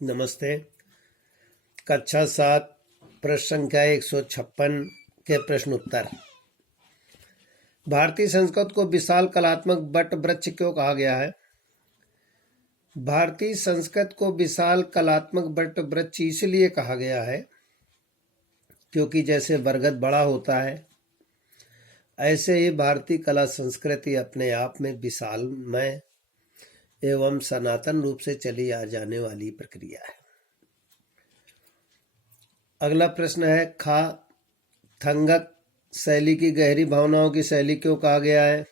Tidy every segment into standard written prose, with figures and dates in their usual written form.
नमस्ते। कक्षा 7 प्रश्न संख्या 156 के प्रश्न उत्तर। भारतीय संस्कृत को विशाल कलात्मक वट वृक्ष क्यों कहा गया है? भारतीय संस्कृत को विशाल कलात्मक वट वृक्ष इसलिए कहा गया है क्योंकि जैसे बरगद बड़ा होता है ऐसे ही भारतीय कला संस्कृति अपने आप में विशालमय एवं सनातन रूप से चली आ जाने वाली प्रक्रिया है। अगला प्रश्न है, खा थंगक शैली की गहरी भावनाओं की शैली क्यों कहा गया है?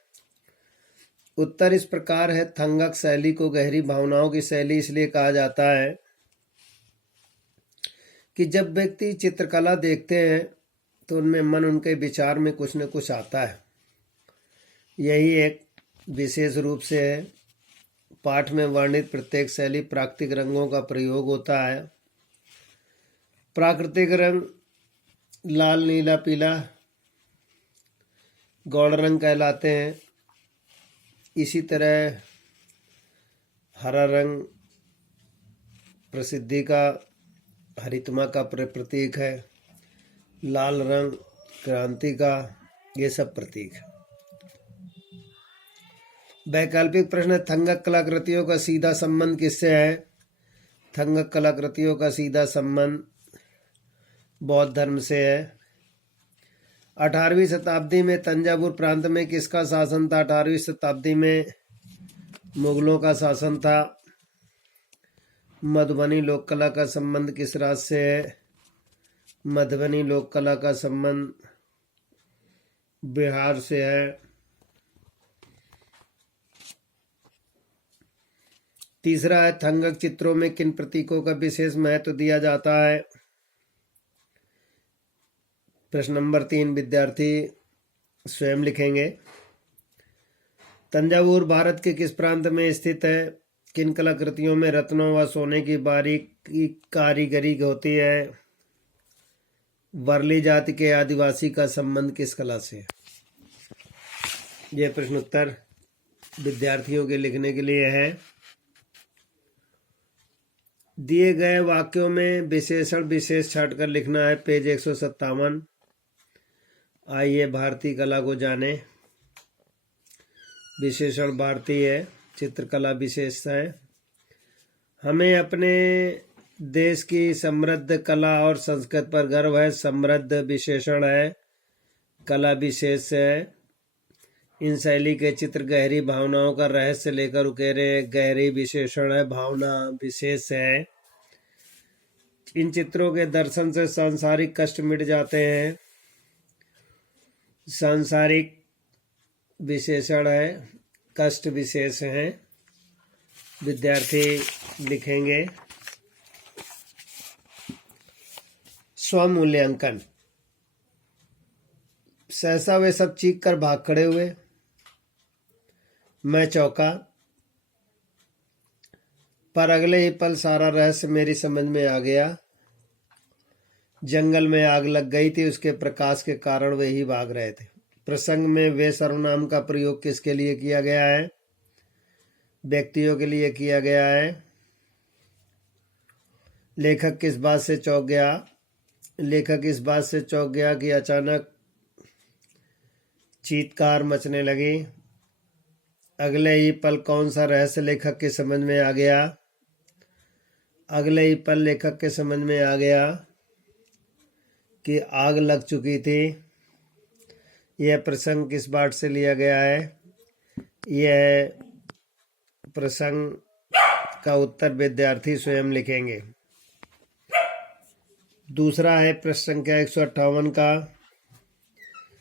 उत्तर इस प्रकार है, थंगक शैली को गहरी भावनाओं की शैली इसलिए कहा जाता है कि जब व्यक्ति चित्रकला देखते हैं तो उनमें मन उनके विचार में कुछ न कुछ आता है। यही एक विशेष रूप से है। पाठ में वर्णित प्रत्येक शैली प्राकृतिक रंगों का प्रयोग होता है। प्राकृतिक रंग लाल, नीला, पीला गौड़ रंग कहलाते हैं। इसी तरह हरा रंग प्रसिद्धि का, हरितमा का प्रतीक है। लाल रंग क्रांति का, ये सब प्रतीक है। वैकल्पिक प्रश्न, थंगक कलाकृतियों का सीधा संबंध किससे है? थंगक कलाकृतियों का सीधा संबंध बौद्ध धर्म से है। 18वीं शताब्दी में तंजावुर प्रांत में किसका शासन था? 18वीं शताब्दी में मुगलों का शासन था। मधुबनी लोक कला का संबंध किस राज्य से है? मधुबनी लोक कला का संबंध बिहार से है। तीसरा है, थंगक चित्रों में किन प्रतीकों का विशेष महत्व दिया जाता है? प्रश्न नंबर 3 विद्यार्थी स्वयं लिखेंगे। तंजावुर भारत के किस प्रांत में स्थित है? किन कलाकृतियों में रत्नों व सोने की बारीक कारीगरी होती है? वर्ली जाति के आदिवासी का संबंध किस कला से है? यह प्रश्न उत्तर विद्यार्थियों के लिखने के लिए है। दिए गए वाक्यों में विशेषण विशेष छांटकर लिखना है। पेज 157। आइए भारतीय कला को जाने। विशेषण भारतीय है, चित्रकला विशेष है। हमें अपने देश की समृद्ध कला और संस्कृति पर गर्व है। समृद्ध विशेषण है, कला विशेष है। इन शैली के चित्र गहरी भावनाओं का रहस्य लेकर उकेरे गहरी विशेषण है, भावना विशेष है। इन चित्रों के दर्शन से सांसारिक कष्ट मिट जाते हैं। सांसारिक विशेषण है, कष्ट विशेष है। विद्यार्थी लिखेंगे। स्वमूल्यांकन। सहसा वे सब चीख कर भाग खड़े हुए। मैं चौंका, पर अगले ही पल सारा रहस्य मेरी समझ में आ गया। जंगल में आग लग गई थी, उसके प्रकाश के कारण वे ही भाग रहे थे। प्रसंग में वे सर्वनाम का प्रयोग किसके लिए किया गया है? व्यक्तियों के लिए किया गया है। लेखक किस बात से चौंक गया? लेखक इस बात से चौंक गया कि अचानक चीत्कार मचने लगी। अगले ही पल कौन सा रहस्य लेखक के समझ में आ गया? अगले ही पल लेखक के समझ में आ गया कि आग लग चुकी थी। यह प्रसंग किस बात से लिया गया है? यह प्रसंग का उत्तर विद्यार्थी स्वयं लिखेंगे। दूसरा है प्रश्न संख्या 158 का,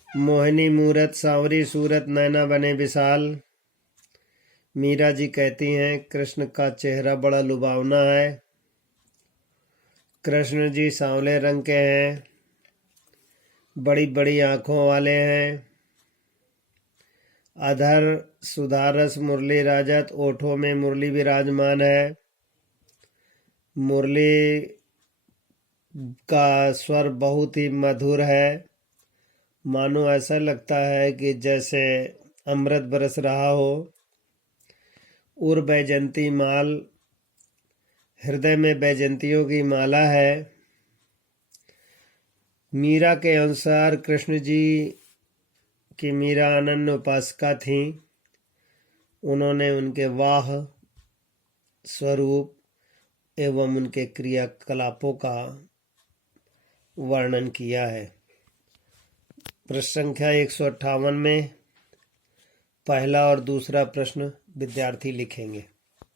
मोहिनी मूरत सांवरी सूरत नैना बने विशाल। मीरा जी कहती हैं कृष्ण का चेहरा बड़ा लुभावना है। कृष्ण जी सांवले रंग के हैं, बड़ी बड़ी आंखों वाले हैं। अधर सुधारस मुरली राजत, ओठों में मुरली विराजमान है। मुरली का स्वर बहुत ही मधुर है, मानो ऐसा लगता है कि जैसे अमृत बरस रहा हो। उर्वैजंती माल हृदय में बैजंतियों की माला है। मीरा के अनुसार कृष्ण जी की मीरा अनन्य उपासका थीं। उन्होंने उनके वाह स्वरूप एवं उनके क्रियाकलापों का वर्णन किया है। प्रश्न संख्या 158 में पहला और दूसरा प्रश्न विद्यार्थी लिखेंगे।